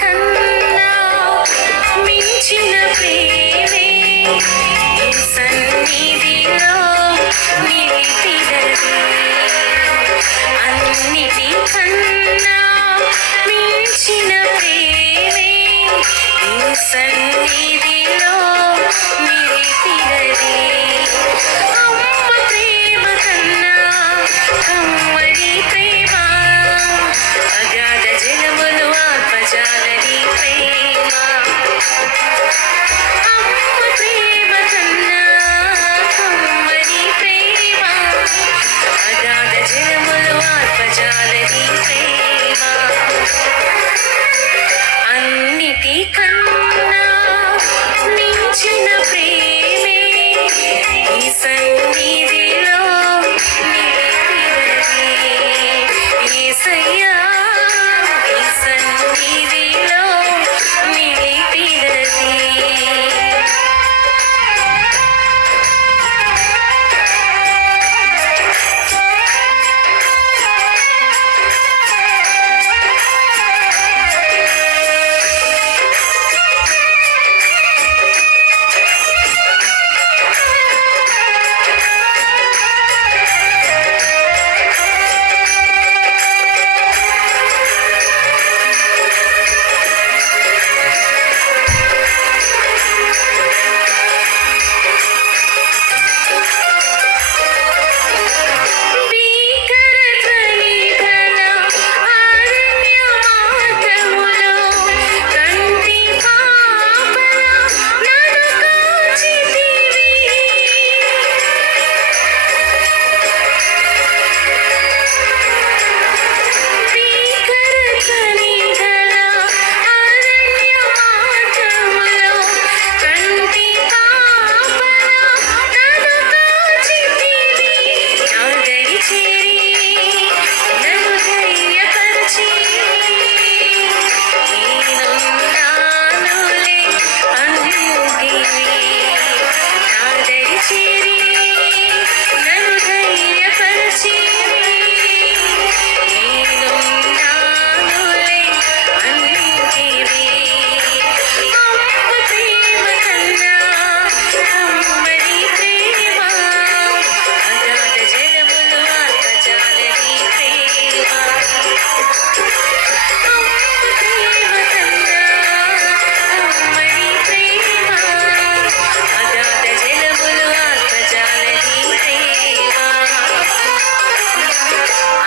కన్నా మించిన ప్రేమే నీ సన్నిధిలో నిలిపినది. అన్నిటి కన్నా మించిన ప్రేమే నీ సన్నిధిలో నిలిపినది. అమ్మ ప్రేమ కన్నా కమ్మని ప్రేమ, అగాధ జలములు ఆత్మజాలని ప్రేమ. అమ్మ ప్రేమ కన్నా కమ్మని ప్రేమ, అగాధ జలములు ఆత్మజాలని ప్రేమ. అన్నిటి కన్నా మించిన ప్రేమే నీ సన్నిధిలో నిలిపినది. యేసయ్యా నీ సన్నిధిలో నిలిపినది.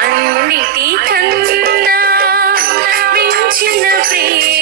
అన్నిటి కన్నా మించిన ప్రేమ